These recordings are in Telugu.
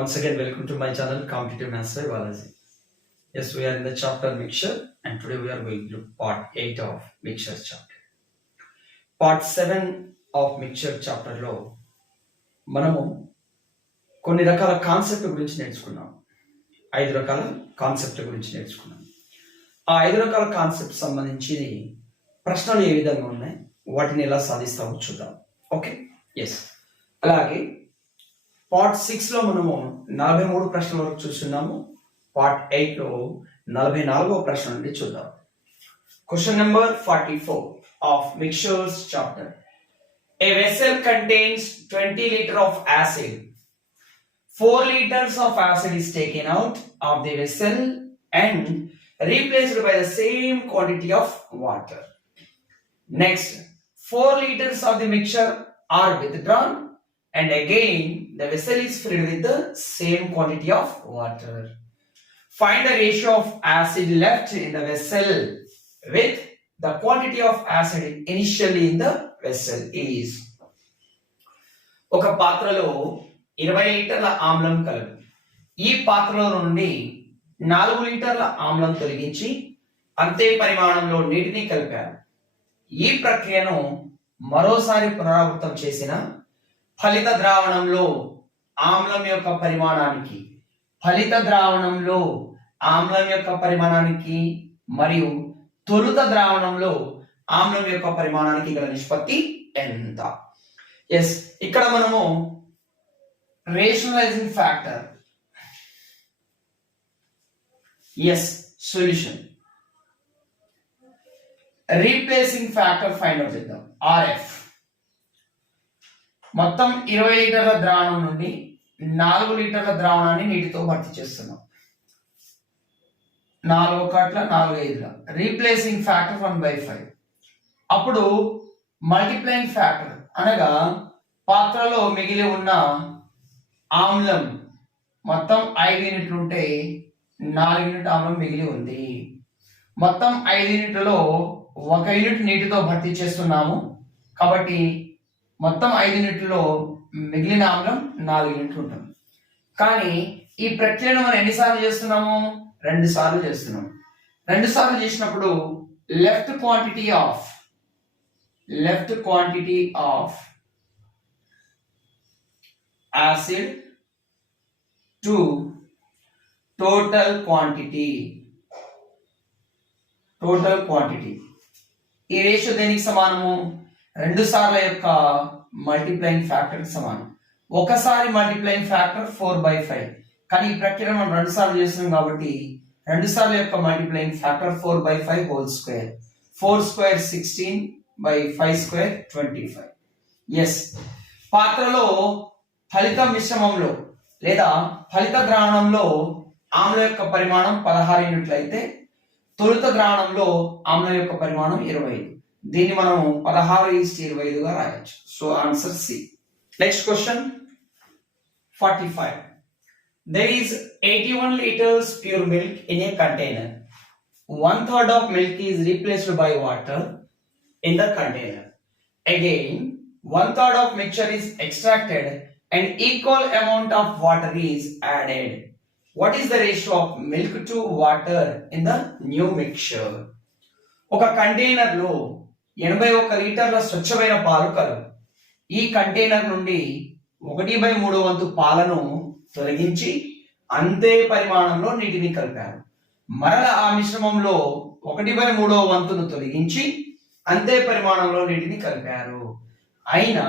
Once again, welcome to my channel Competitive Maths by Balaji. Yes, we are in the chapter mixture, and today we are going to part 8 of mixture chapter. Part 7 of mixture chapter లో మనము కొన్ని రకాల కాన్సెప్ట్ గురించి నేర్చుకున్నాం. 5 రకాల కాన్సెప్ట్ గురించి నేర్చుకున్నాం. ఆ 5 రకాల కాన్సెప్ట్ సంబంధించి ప్రశ్నలు ఏ విధంగా ఉన్నాయి, వాటిని ఎలా సాధిస్తామో చూద్దాం. Okay, yes. అలాగే పార్ట్ 6 లో మనము 43 ప్రశ్నల వరకు చూస్తున్నాము. పార్ట్ 8 లో 44వ ప్రశ్న నుండి చూద్దాం. Question number 44 of mixtures chapter. A vessel contains 20 liters of acid. 4 liters of acid is taken out of the vessel and replaced by the same quantity of water. Next, 4 liters of the mixture are withdrawn and again the vessel is filled with the same quantity of water. Find the ratio of acid left in the vessel with the quantity of acid initially in the vessel is. ఒక పాత్రలో 20 లీటర్ల ఆమ్లం కలదు. ఈ పాత్రలో నుండి 4 లీటర్ల ఆమ్లం తొలగించి అంతే పరిమాణంలో నీటిని కలిపారు. ఈ ప్రక్రియను మరోసారి పునరావృతం చేసిన ఫలిత ద్రావణంలో ఆమ్లం యొక్క పరిమాణానికి మరియు తొలుత ద్రావణంలో ఆమ్లం యొక్క పరిమాణానికి గల నిష్పత్తి ఎంత? ఎస్, ఇక్కడ మనము rationalizing factor, yes solution, replacing factor find out చేద్దాం. ఆర్ఎఫ్ మొత్తం 20 లీటర్ల ద్రావణం నుండి 4 లీటర్ల ద్రావణాన్ని నీటితో భర్తీ చేస్తున్నాం. 4 1 4 5. Replacing factor 1/5. అప్పుడు మల్టిప్లైయింగ్ ఫ్యాక్టర్ అనగా పాత్రలో మిగిలి ఉన్న ఆమ్లం మొత్తం 5 యూనిట్లు ఉంటే 4 యూనిట్ ఆమ్లం మిగిలి ఉంది. మొత్తం 5 యూనిట్లలో 1 యూనిట్ నీటితో భర్తీ చేస్తున్నాము కాబట్టి మొత్తం 5 యూనిట్లలో మిగిలిన ఆమ్లం 4 యూనిట్లు ఉంటుంది. కానీ ఈ ప్రక్రియను మనం ఎన్నిసార్లు చేస్తున్నాము? 2 సార్లు చేస్తున్నాం. 2 సార్లు చేసినప్పుడు left quantity of acid to total quantity ఈ రేషియో దేనికి సమానము? 2 సార్ల యొక్క మల్టిప్లైయింగ్ ఫ్యాక్టర్ కి సమానం. ఒకసారి మల్టిప్లైయింగ్ ఫ్యాక్టర్ 4/5. కానీ ఈ ప్రక్రియ మనం 2 సార్లు చేస్తున్నాం కాబట్టి 2 సార్ల యొక్క multiplying factor 4/5 whole square. 4 square 16 by 5 square 25. Yes, పాత్రలో ఫలిత మిశ్రమంలో లేదా ఫలిత ద్రావణంలో ఆమ్లం యొక్క పరిమాణం 16 యూనిట్లు అయితే తొలుత ద్రావణంలో ఆమ్లం యొక్క పరిమాణం 25. దీన్ని మనం 16:25గా రాయొచ్చు. So answer C. Next question 45. There is 81 liters pure milk in a container. 1/3 of milk is replaced by water in the container. Again, 1/3 of mixture is extracted and equal amount of water is added. What is the ratio of milk to water in the new mixture? ఒక కంటైనర్ లో 81 లీటర్ల స్వచ్ఛమైన పాలు కలవు. ఈ కంటైనర్ నుండి 1/3 వంతు పాలను తొలగించి అంతే పరిమాణంలో నీటిని కలిపారు. మరల ఆ మిశ్రమంలో 1/3 వంతును తొలగించి అంతే పరిమాణంలో నీటిని కలిపారు. అయినా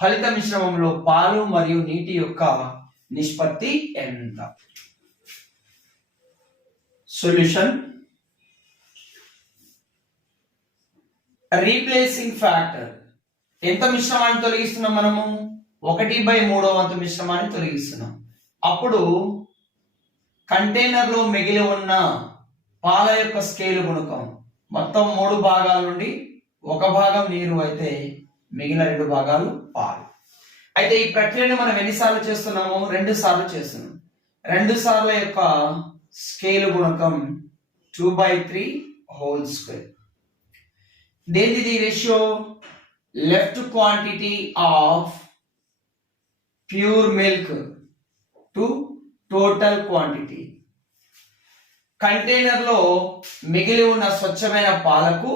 ఫలిత మిశ్రమంలో పాలు మరియు నీటి యొక్క నిష్పత్తి ఎంత? Solution replacing factor. ఎంత మిశ్రమాన్ని తొలగిస్తున్నాం మనము? 1/3 వంతు మిశ్రమాన్ని తొలగిస్తున్నాం. అప్పుడు కంటైనర్ లో మిగిలి ఉన్న పాల యొక్క స్కేల్ గుణకం మొత్తం 3 భాగాల నుండి 1 భాగం నీరు అయితే మిగిలిన 2 భాగాలు పాలు. అయితే ఈ ప్రక్రియను మనం ఎన్నిసార్లు చేస్తున్నాము? 2 సార్లు చేస్తున్నాం. 2 సార్ల యొక్క స్కేల్ గుణకం 2/3 హోల్ స్క్వేర్. దేనిది ratio? Left quantity of pure milk to total quantity. Container లో మిగిలి ఉన్న స్వచ్ఛమైన పాలకు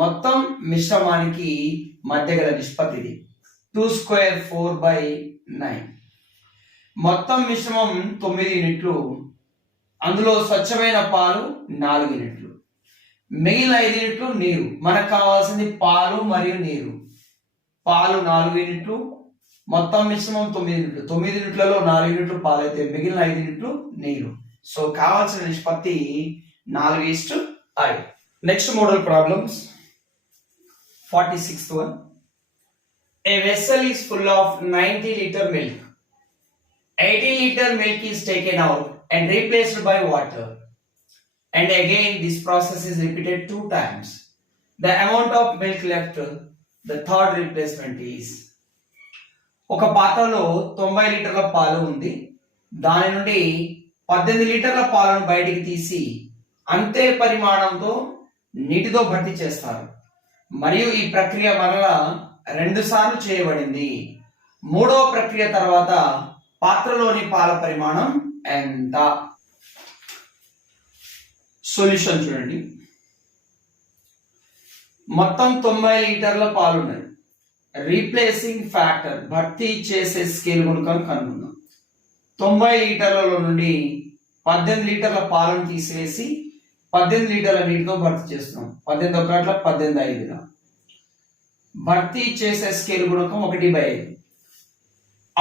మొత్తం మిశ్రమానికి మధ్య గల నిష్పత్తి ఇది 2² 4/9. మొత్తం మిశ్రమం 9 యూనిట్లు, అందులో స్వచ్ఛమైన పాలు 4 యూనిట్లు, మిగిలిన 5 యూనిట్లు నీరు. మనకు కావాల్సింది పాలు మరియు నీరు. పాలు 4 యూనిట్లు, మొత్తం మిశ్రమం 9 యూనిట్లు. 9 యూనిట్లలో 4 యూనిట్లు పాలు అయితే మిగిలిన 5 యూనిట్లు నీరు. సో కావాల్సిన నిష్పత్తి 4:5. Next model problems. 46th one. A vessel is full of 90-liter milk. 80-liter milk is taken out and replaced by water. And again this process is repeated 2 times. The amount of milk left, the third replacement is. ఒక పాత్రలో 90 లీటర్ల పాలు ఉంది. దాని నుండి 18 లీటర్ల పాలను బయటికి తీసి అంతే పరిమాణంతో నీటితో భర్తీ చేస్తారు. మరియు ఈ ప్రక్రియ మరలా 2 సార్లు చేయబడింది. మూడవ ప్రక్రియ తర్వాత పాత్రలోని పాల పరిమాణం ఎంత? సొల్యూషన్ చూడండి. మొత్తం 90 లీటర్ల పాలు ఉన్నాయి. రీప్లేసింగ్ ఫ్యాక్టర్, భర్తీ చేసే స్కేల్ గుణకం కనుగొన్నాం. 90 లీటర్లలో నుండి 18 లీటర్ల పాలను తీసివేసి 18 లీటర్ల నీటితో భర్తీ చేస్తున్నాం. 18 ఒకట్ల 18 5గా. భర్తీ చేసే స్కేల్ గుణకం 1/5.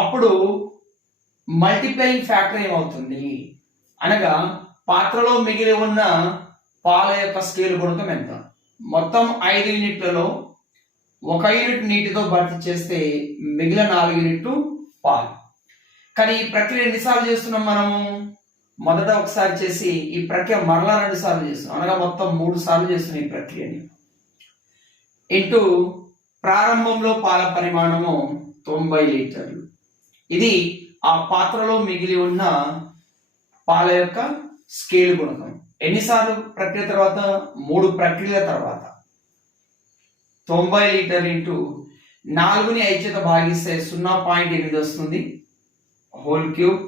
అప్పుడు మల్టిప్లైయింగ్ ఫ్యాక్టర్ ఏమవుతుంది అనగా పాత్రలో మిగిలి ఉన్న పాల యొక్క స్కేల్ గుణకం ఎంత? మొత్తం 5 యూనిట్లలో 1 యూనిట్ నీటితో భర్తీ చేస్తే మిగిలిన 4 యూనిట్లు పాలు. కానీ ఈ ప్రక్రియ ఎన్నిసార్లు చేస్తున్నాం మనము? మొదట ఒకసారి చేసి ఈ ప్రక్రియ మరలా 2 సార్లు చేస్తున్నాం, అనగా మొత్తం 3 సార్లు చేస్తున్నాం ఈ ప్రక్రియని. ఇంటూ ప్రారంభంలో పాల పరిమాణము 90 లీటర్లు. ఇది ఆ పాత్రలో మిగిలి ఉన్న పాల యొక్క స్కేల్ గుణకం. ఎన్నిసార్లు ప్రక్రియ తర్వాత? 3 ప్రక్రియల తర్వాత. 90 లీటర్ ఇంటూ 4ని 5 చేత భాగిస్తే 0.8 వస్తుంది. Whole cube.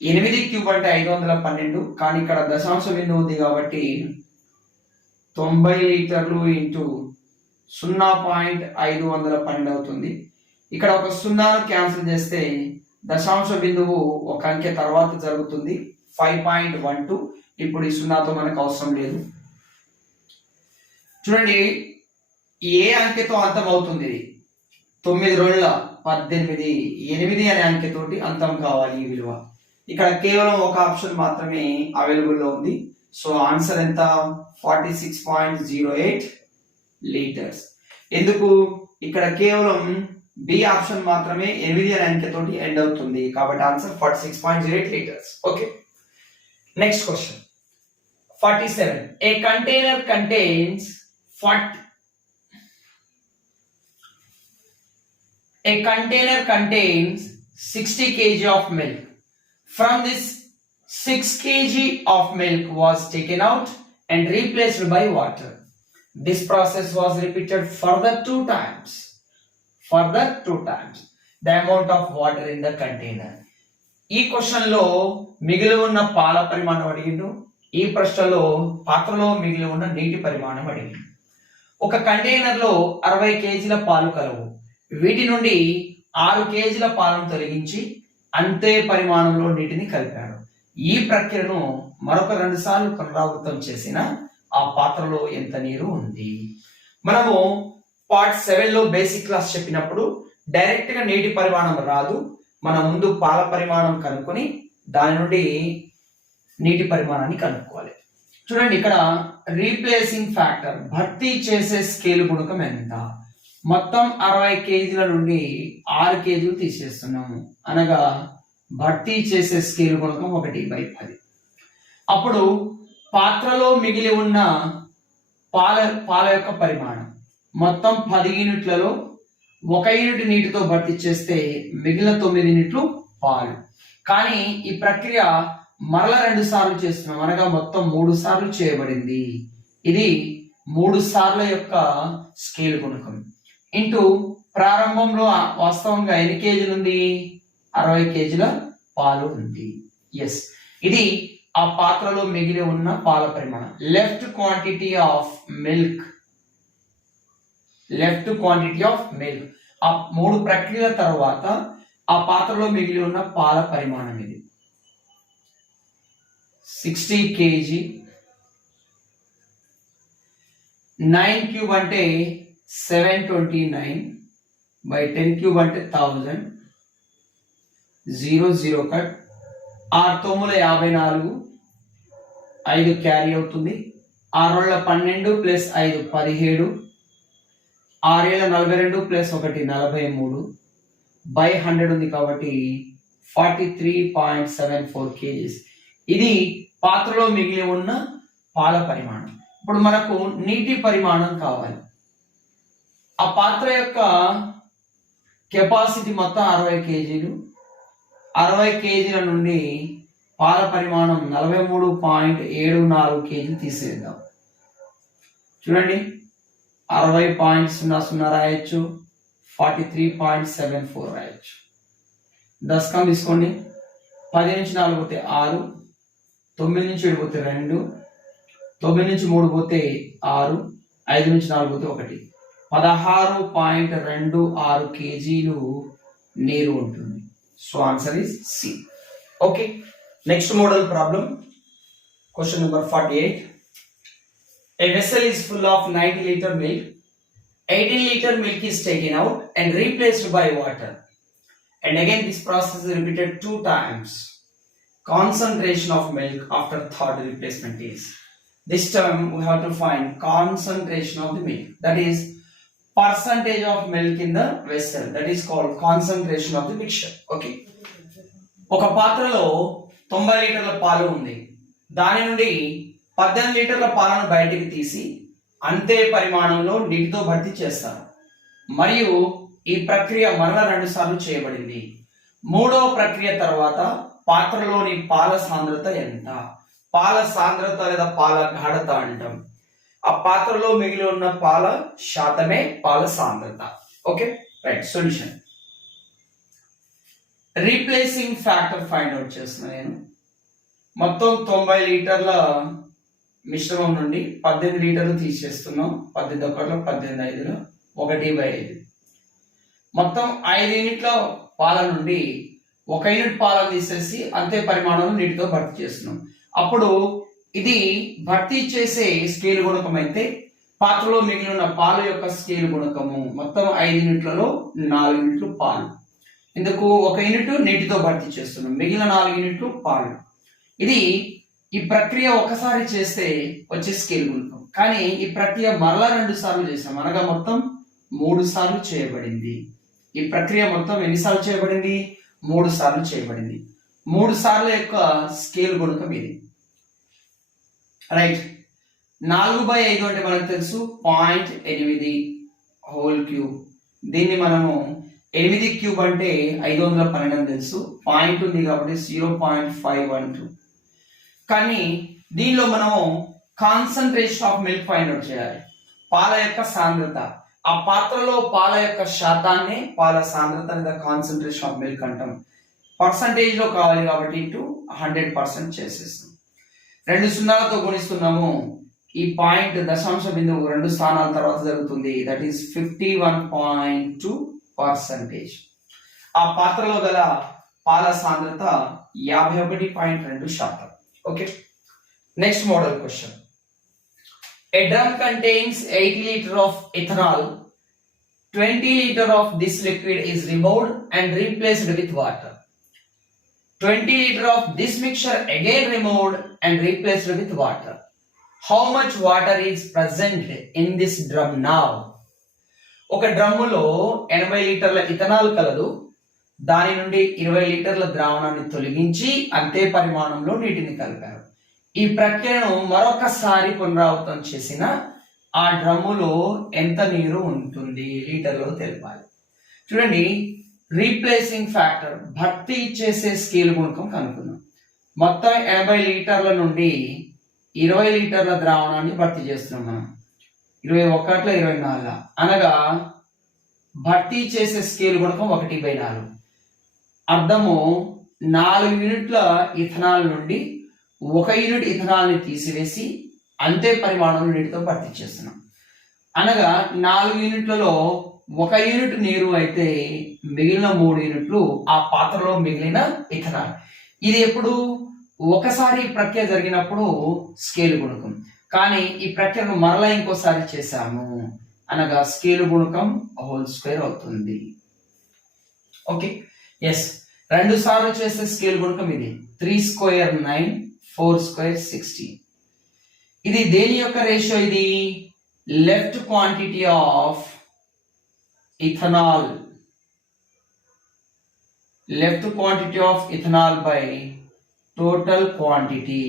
8 క్యూబ్ అంటే 512, కానీ ఇక్కడ దశాంశ బిందువు ఉంది కాబట్టి 90 లీటర్లు ఇంటూ 0.512 అవుతుంది. ఇక్కడ ఒక 0ను క్యాన్సిల్ చేస్తే దశాంశ బిందువు ఒక అంకె తర్వాత జరుగుతుంది, 5.12. ఇప్పుడు ఈ 0తో మనకు అవసరం లేదు. చూడండి, ఏ అంకెతో అంతం అవుతుంది? 9 రోజుల 18, 8 అనే అంకెతోటి అంతం కావాలి ఈ విలువ. ఇక్కడ కేవలం ఒక ఆప్షన్ మాత్రమే అవైలబుల్ లో ఉంది. సో ఆన్సర్ ఎంత? 46.08 లీటర్స్. ఎందుకు? ఇక్కడ కేవలం బి ఆప్షన్ మాత్రమే 8 అనే అంకెతోటి ఎండ్ అవుతుంది, కాబట్టి answer 46.08 litres. Okay, next question. 47. A container contains 60 kg of milk. From this, 6 kg of milk was taken out and replaced by water. This process was repeated further 2 times. The amount of water in the container. ఈ క్వశ్చన్ లో మిగిలి ఉన్న పాల పరిమాణం అడిగిండు. ఈ ప్రశ్నలో పాత్రలో మిగిలి ఉన్న నీటి పరిమాణం అడిగిండు. ఒక కంటైనర్ లో 60 కేజీల పాలు కలవు. వీటి నుండి 6 కేజీల పాలను తొలగించి అంతే పరిమాణంలో నీటిని కలిపాడు. ఈ ప్రక్రియను మరొక 2 సార్లు పునరావృతం చేసిన ఆ పాత్రలో ఎంత నీరు ఉంది? మనము పార్ట్ 7 లో బేసిక్ క్లాస్ చెప్పినప్పుడు డైరెక్ట్ గా నీటి పరిమాణం రాదు. మనం ముందు పాల పరిమాణం కనుక్కొని దాని నుండి నీటి పరిమాణాన్ని కనుక్కోవాలి. చూడండి, ఇక్కడ రీప్లేసింగ్ ఫ్యాక్టర్, భర్తీ చేసే స్కేల్ గుణకం ఎంత? మొత్తం 60 కేజీల నుండి 6 కేజీలు తీసేస్తున్నాము, అనగా భర్తీ చేసే స్కేల్ గుణకం 1/10. అప్పుడు పాత్రలో మిగిలి ఉన్న పాల యొక్క పరిమాణం మొత్తం 10 యూనిట్లలో 1 యూనిట్ నీటితో భర్తీ చేస్తే మిగిలిన 9 యూనిట్లు పాలు. కానీ ఈ ప్రక్రియ మరలా 2 సార్లు చేస్తున్నాం, అనగా మొత్తం 3 సార్లు చేయబడింది. ఇది 3 సార్ల యొక్క స్కేల్ గుణకం ఇంటూ ప్రారంభంలో వాస్తవంగా ఎన్ని కేజీలు ఉంది? 60 కేజీల పాలు ఉంది. ఎస్, ఇది ఆ పాత్రలో మిగిలి ఉన్న పాల పరిమాణం. లెఫ్ట్ క్వాంటిటీ ఆఫ్ మిల్క్, ఆ 3 ప్రక్రియల తర్వాత ఆ పాత్రలో మిగిలి ఉన్న పాల పరిమాణం ఇది 60 kg. 9 క్యూబ్ అంటే 729 by 10 క్యూబ్ అంటే 1000. 0 కట్. 6×9 54, 5 క్యారీ అవుతుంది. 6×12 ప్లస్ 5 17, 6×42 ప్లస్ 1 43 by 100 ఉంది కాబట్టి 43.74 kgs. ఇది పాత్రలో మిగిలి ఉన్న పాల పరిమాణం. ఇప్పుడు మనకు నీటి పరిమాణం కావాలి. ఆ పాత్ర యొక్క కెపాసిటీ మొత్తం 60 kgలు. 60 kgల నుండి పాల పరిమాణం 43.74 kg తీసేద్దాం. చూడండి, 60.00 రాయొచ్చు, 43.74 రాయొచ్చు. దశకం తీసుకోండి. 10 నుంచి 4 పోతే 6, 9 నుంచి 7 పోతే 2, 9 నుంచి 3 పోతే 6, 5 నుంచి 4 పోతే 1. 16.26 kgలు నీరు ఉంటుంది. So answer is C. Okay, next model problem. Question number 48. A vessel is full of 90 liter milk. 18 liter milk is taken out and replaced by water. And again this process is repeated 2 times. Concentration of milk after third replacement is. This term we have to find concentration of the milk. That is percentage of milk in the vessel. That is called concentration of the mixture. Okay. ఒక పాత్రలో 90 లీటర్ల పాలు ఉంది. దాని నుండి 18 లీటర్ల పాలను బయటికి తీసి అంతే పరిమాణంలో నీటితో భర్తీ చేస్తారు. మరియు ఈ ప్రక్రియ మరలా 2 సార్లు చేయబడింది. మూడవ ప్రక్రియ తర్వాత పాత్రలోని పాల సాంద్రత ఎంత? పాల సాంద్రత లేదా పాల గాఢత అంటాం. ఆ పాత్రలో మిగిలి ఉన్న పాల శాతమే పాల సాంద్రత. Okay, right. Solution. Replacing factor find out చేస్తున్నాను నేను. మొత్తం 90 లీటర్ల మిశ్రమం నుండి 18 లీటర్లు తీసేస్తున్నాం. 18 ఒకటిలో 18 5లో 1/5. మొత్తం 5 యూనిట్ల పాల నుండి 1 యూనిట్ పాలను తీసేసి అంతే పరిమాణంలో నీటితో భర్తీ చేస్తున్నాం. అప్పుడు ఇది భర్తీ చేసే స్కేల్ గుణకం అయితే పాత్రలో మిగిలి ఉన్న పాల యొక్క స్కేల్ గుణకము మొత్తం 5 యూనిట్లలో 4 యూనిట్లు పాలు. ఇందుకు 1 యూనిట్ నీటితో భర్తీ చేస్తున్నాం, మిగిలిన 4 యూనిట్లు పాలు. ఇది ఈ ప్రక్రియ ఒకసారి చేస్తే వచ్చే స్కేల్ గుణకం. కానీ ఈ ప్రక్రియ మరలా 2 సార్లు చేసాం, అనగా మొత్తం 3 సార్లు చేయబడింది. ఈ ప్రక్రియ మొత్తం ఎన్నిసార్లు చేయబడింది? 3 సార్లు చేయబడింది. 3 సార్ల యొక్క స్కేల్ గుణకం ఇది. రైట్. 4/5 అంటే మనకు తెలుసు 0.8 హోల్ క్యూబ్. దీన్ని మనము 8 క్యూబ్ అంటే 512 అని తెలుసు. పాయింట్ ఉంది కాబట్టి 0.512. కానీ దీనిలో మనము concentration of milk find out చేయాలి. పాల యొక్క సాంద్రత, ఆ పాత్రలో పాల యొక్క శాతాన్ని పాల సాంద్రత లేదా కాన్సన్ట్రేషన్ ఆఫ్ మిల్క్ అంటాం. పర్సంటేజ్ లో కావాలి కాబట్టి 100% చేసేస్తాం. 2 సున్నాలతో గుణిస్తున్నాము. ఈ పాయింట్ దశాంశ బిందువు 2 స్థానాల తర్వాత జరుగుతుంది. That is 51.2%. ఆ పాత్రలో గల పాల సాంద్రత 51.2%. Okay. Next model question. A drum contains 80 liter of ethanol. 20 liter of this liquid is removed and replaced with water. 20 liter of this mixture again removed and replaced with water. How much water is present in this drum now? ఒక డ్రమ్ములో 80 లీటర్ల ఇథనాల్ కలదు. దాని నుండి 20 లీటర్ల ద్రావణాన్ని తొలగించి అంతే పరిమాణంలో నీటిని కలిపారు. ఈ ప్రక్రియను మరొకసారి పునరావృతం చేసిన ఆ డ్రమ్ములో ఎంత నీరు ఉంటుంది లీటర్లో తెలపాలి. చూడండి, రీప్లేసింగ్ ఫ్యాక్టర్ భర్తీ చేసే స్కేల్ గుణకం కనుక్కున్నాం. మొత్తం 80 లీటర్ల నుండి 20 లీటర్ల ద్రావణాన్ని భర్తీ చేస్తున్నాం మనం. 21లో 24 అనగా భర్తీ చేసే స్కేల్ గుణకం 1/4. అర్థము 4 యూనిట్ల ఇథనాల్ నుండి 1 యూనిట్ ఇథనాల్ని తీసివేసి అంతే పరిమాణం నీటితో భర్తీ చేస్తున్నాం. అనగా 4 యూనిట్లలో 1 యూనిట్ నీరు అయితే మిగిలిన 3 యూనిట్లు ఆ పాత్రలో మిగిలిన ఇథనాల్. ఇది ఎప్పుడు ఒకసారి ప్రక్రియ జరిగినప్పుడు స్కేలు గుణకం, కానీ ఈ ప్రక్రియను మరలా ఇంకోసారి చేశాము అనగా స్కేలు గుణకం హోల్ స్క్వేర్ అవుతుంది. ఓకే, ఎస్, 2 సార్లు చేసే స్కేల్ గుణకం ఇది. 3 స్క్వేర్ 9, 4 స్క్వేర్ 16. ఇది దేని యొక్క రేషియో? ఇది left quantity of ethanol, left quantity of ethanol by total quantity.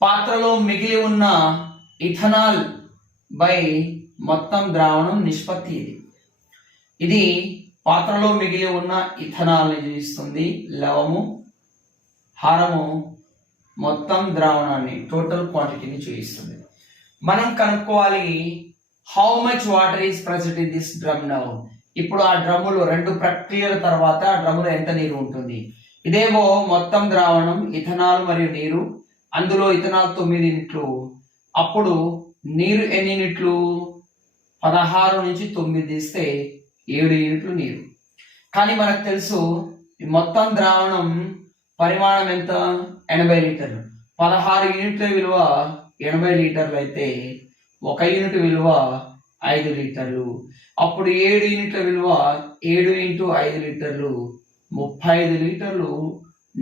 పాత్రలో మిగిలి ఉన్న ఇథనాల్ బై మొత్తం ద్రావణం నిష్పత్తి ఇది. ఇది పాత్రలో మిగిలి ఉన్న ఇథనాల్ని చూపిస్తుంది. లవము హారము మొత్తం ద్రావణాన్ని, టోటల్ క్వాంటిటీని చూపిస్తుంది. మనం కనుక్కోవాలి how much water is present in this drum now. ఇప్పుడు ఆ డ్రమ్ములో 2 ప్రక్రియల తర్వాత ఆ డ్రమ్ములో ఎంత నీరు ఉంటుంది? ఇదేమో మొత్తం ద్రావణం ఇథనాల్ మరియు నీరు, అందులో ఇథనాల్ 9 యూనిట్లు. అప్పుడు నీరు ఎన్ని యూనిట్లు? 16 నుంచి 9 తీస్తే 7 యూనిట్లు నీరు. కానీ మనకు తెలుసు మొత్తం ద్రావణం పరిమాణం ఎంత? 80 లీటర్లు. 16 యూనిట్ల విలువ 80 లీటర్లు అయితే 1 యూనిట్ విలువ 5 లీటర్లు. అప్పుడు 7 యూనిట్ల విలువ 7 ఇంటూ 5 లీటర్లు 35 లీటర్లు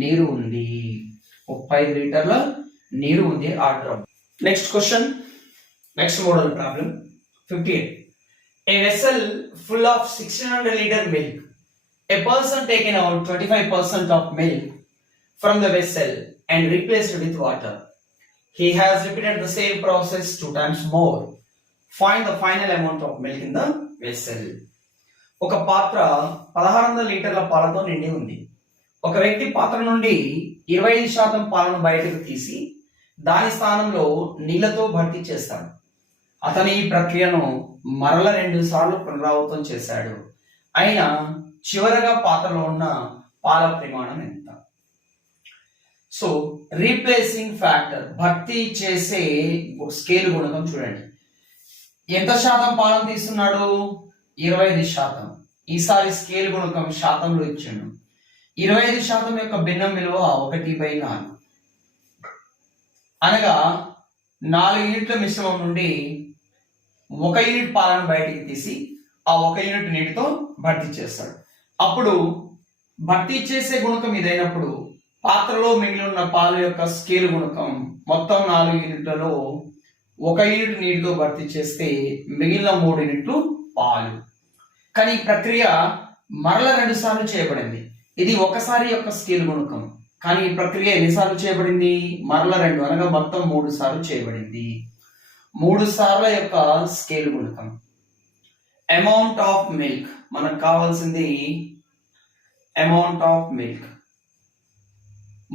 నీరు ఉంది. 35 లీటర్ల నీరు ఉంది ఆ drum. Next question, next model problem 58. A vessel full of 1600 liter milk. A person taken out 25% of milk from the vessel and replaced it with water. He has repeated the same process 2 times more. Find the final amount of milk in the vessel. ఒక పాత్ర 1600 లీటర్ల పాలతో నిండి ఉంది. ఒక వ్యక్తి పాత్ర నుండి 25% పాలను బయటకు తీసి దాని స్థానంలో నీళ్లతో భర్తీ చేస్తాడు. అతను ఈ ప్రక్రియను మరల 2 సార్లు పునరావృతం చేశాడు. అయినా చివరగా పాత్రలో ఉన్న పాల పరిమాణం ఎంత? సో రీప్లేసింగ్ ఫ్యాక్టర్, భర్తీ చేసే స్కేల్ గుణకం చూడండి. ఎంత శాతం పాలను తీస్తున్నాడు? 25%. ఈసారి స్కేల్ గుణకం శాతంలో ఇచ్చాడు. 25% యొక్క భిన్నం విలువ 1/4. అనగా 4 యూనిట్ల మిశ్రమం నుండి 1 యూనిట్ పాలను బయటికి తీసి ఆ 1 యూనిట్ నీటితో భర్తీ చేస్తాడు. అప్పుడు భర్తీ చేసే గుణకం ఇదైనప్పుడు పాత్రలో మిగిలి ఉన్న పాలు యొక్క స్కేల్ గుణకం మొత్తం 4 యూనిట్లలో 1 యూనిట్ నీటితో భర్తీ చేస్తే మిగిలిన 3 యూనిట్లు పాలు. కానీ ఈ ప్రక్రియ మరల 2 సార్లు చేయబడింది. ఇది ఒకసారి యొక్క స్కేల్ గుణకం, కానీ ఈ ప్రక్రియ ఎన్నిసార్లు చేయబడింది? మరల 2, అనగా మొత్తం 3 సార్లు చేయబడింది. 3 సార్ల యొక్క స్కేల్ గుణకం. అమౌంట్ ఆఫ్ మిల్క్, మనకు కావాల్సింది అమౌంట్ ఆఫ్ మిల్క్.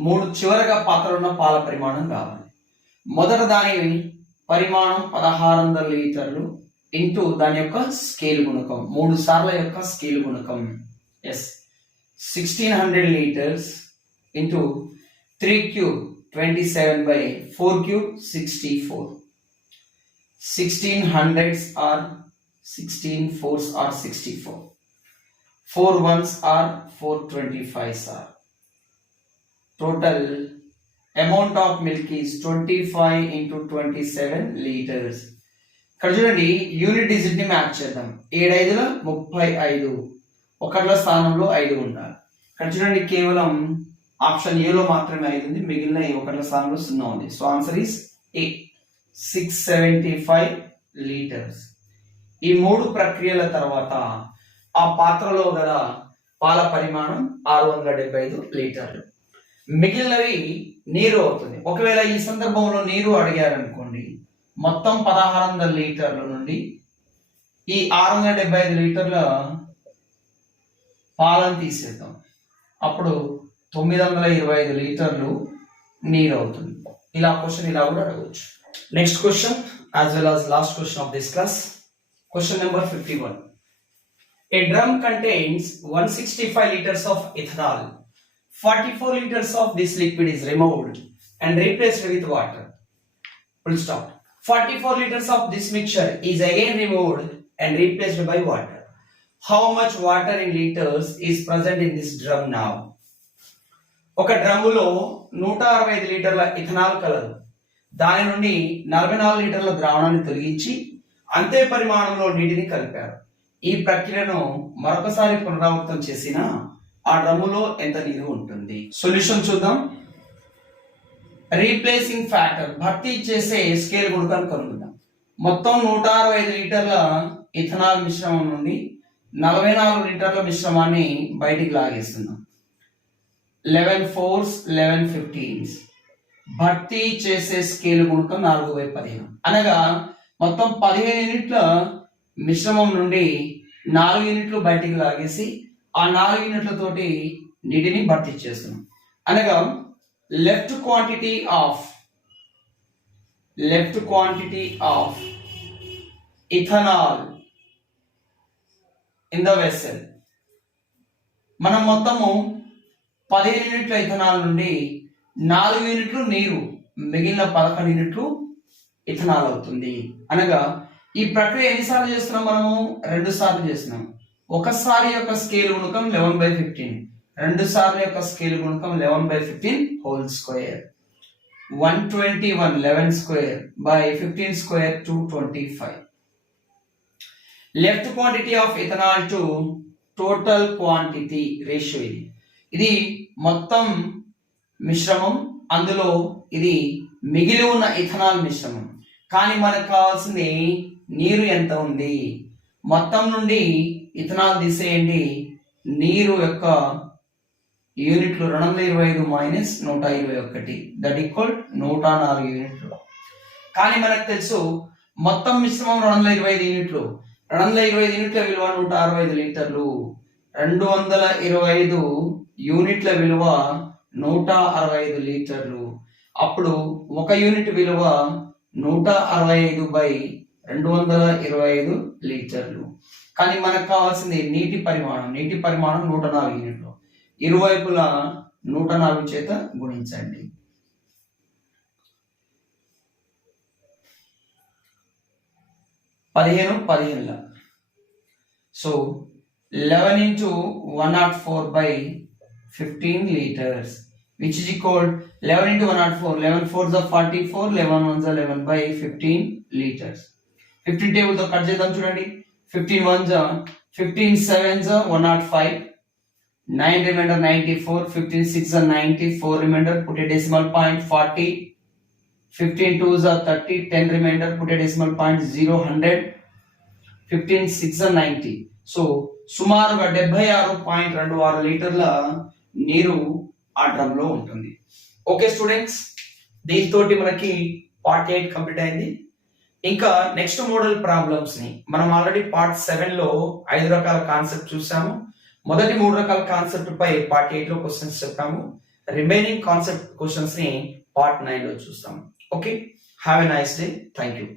3 చివరగా పాత్రలో ఉన్న పాల పరిమాణం కావాలి. మొదట దాని పరిమాణం 1600 లీటర్లు ఇంటూ దాని యొక్క స్కేల్ గుణకం, 3 సార్ల యొక్క స్కేల్ గుణకం. Yes, 1600 liters into 3 cube 27/4 cube 64. 16 hundreds are 16 fours are 64. 4 ones are 425s are. Total amount of milk is 25 into 27 liters. ఇక్కడ చూడండి, యూనిట్ డిజిట్ ని మ్యాచ్ చేద్దాం. 7 5ల 35, ఒకట్ల స్థానంలో 5 ఉండాలి. ఇక్కడ చూడండి, కేవలం ఆప్షన్ ఏ లో మాత్రమే 5 ఉంది, మిగిలిన ఒకట్ల స్థానంలో 0 ఉంది. So answer is a, 675 litres. ఈ 3 ప్రక్రియల తర్వాత ఆ పాత్రలో గల పాల పరిమాణం 675 లీటర్లు. మిగిలినవి నీరు అవుతుంది. ఒకవేళ ఈ సందర్భంలో నీరు అడిగారనుకోండి, మొత్తం 1600 లీటర్ల నుండి ఈ 675 లీటర్ల పాలను తీసేద్దాం. అప్పుడు 925 లీటర్లు నీరు అవుతుంది. ఇలా క్వశ్చన్ ఇలా కూడా అడగవచ్చు. Next question as well as last question of this class. Question number 51. A drum contains 165 liters of ethanol. 44 liters of this liquid is removed and replaced with water. Full stop. 44 liters of this mixture is again removed and replaced by water. How much water in liters is present in this drum now? ఒక డ్రమ్ములో 165 లీటర్ల ఇథనాల్ కలదు. దాని నుండి 44 లీటర్ల ద్రావణాన్ని తొలగించి అంతే పరిమాణంలో నీటిని కలిపారు. ఈ ప్రక్రియను మరొకసారి పునరావృతం చేసిన ఆ డ్రమ్ములో ఎంత నీరు ఉంటుంది? సొల్యూషన్ చూద్దాం. రీప్లేసింగ్ ఫ్యాక్టర్, భర్తీ చేసే స్కేల్ గుణకాన్ని కనుగొందాం. మొత్తం 165 లీటర్ల ఇథనాల్ మిశ్రమం నుండి 44 లీటర్ల మిశ్రమాన్ని బయటికి లాగేస్తున్నాం. 11 4s 11 15s. భర్తీ చేసే స్కేల్ గుణకం 4/15, అనగా మొత్తం 15 యూనిట్ల మిశ్రమం నుండి 4 యూనిట్లు బయటికి లాగేసి ఆ 4 యూనిట్లతోటి నీటిని భర్తీ చేస్తున్నాం. అనగా left quantity of ethanol in the vessel. మనం మొత్తము 15 యూనిట్ల ఇథనాల్ నుండి 4 యూనిట్లు నీరు, మిగిలిన 11 యూనిట్లు ఇథనాల్ అవుతుంది. అనగా ఈ ప్రక్రియ ఎన్నిసార్లు చేస్తున్నాం? మనము 2 సార్లు చేస్తున్నాం. ఒకసారి యొక్క స్కేల్ గుణకం 11/15, 2 సార్లు యొక్క స్కేల్ గుణకం 11/15 whole square. 121 11 square by 15 square 225. Left quantity of ethanol to total quantity ratio. ఇది మొత్తం మిశ్రమం, అందులో ఇది మిగిలి ఉన్న ఇథనాల్ మిశ్రమం. కానీ మనకు కావాల్సింది నీరు ఎంత ఉంది. మొత్తం నుండి ఇథనాల్ తీసేయండి, నీరు యొక్క యూనిట్లు 225 మైనస్ 121, దట్ ఈక్వల్ 104 యూనిట్లు. కానీ మనకు తెలుసు మొత్తం మిశ్రమం 225 యూనిట్లు, 225 యూనిట్ల విలువ 165 లీటర్లు, 225 యూనిట్ల విలువ 165 లీటర్లు. అప్పుడు 1 యూనిట్ విలువ 165/225 లీటర్లు. కానీ మనకు కావాల్సింది నీటి పరిమాణం. నీటి పరిమాణం 104 యూనిట్లు. ఇరువైపులా 104 చేత గుణించండి. 15 so 11 into 104/15 liters, which is equal 11 into 104, 11 4s are 44, 11 1s are 11/15 liters. 15 table తో కట్ చేద్దాం చూడండి. 15 1s are 15 7s are 105, 9 remainder 94, 15 6 are 90, 4 remainder, put a decimal point 40, 15 2s are 30, 10 remainder, put a decimal point 0 100, 15 6 are 90. So సుమారుగా 76.26 లీటర్ల నీరు ఆ డ్రమ్ లో ఉంటుంది. ఓకే స్టూడెంట్స్, దీంతోటి మనకి పార్ట్ 8 కంప్లీట్ అయింది. ఇంకా నెక్స్ట్ మోడల్ ప్రాబ్లమ్స్ ని మనం ఆల్రెడీ పార్ట్ 7 లో 5 రకాల కాన్సెప్ట్ చూసాము. మొదటి 3 రకాల కాన్సెప్ట్ పై పార్ట్ 8 లో క్వశ్చన్స్ చెప్పాము. రిమైనింగ్ కాన్సెప్ట్ క్వశ్చన్స్ ని పార్ట్ 9 లో చూస్తాము. Okay, have a nice day. Thank you.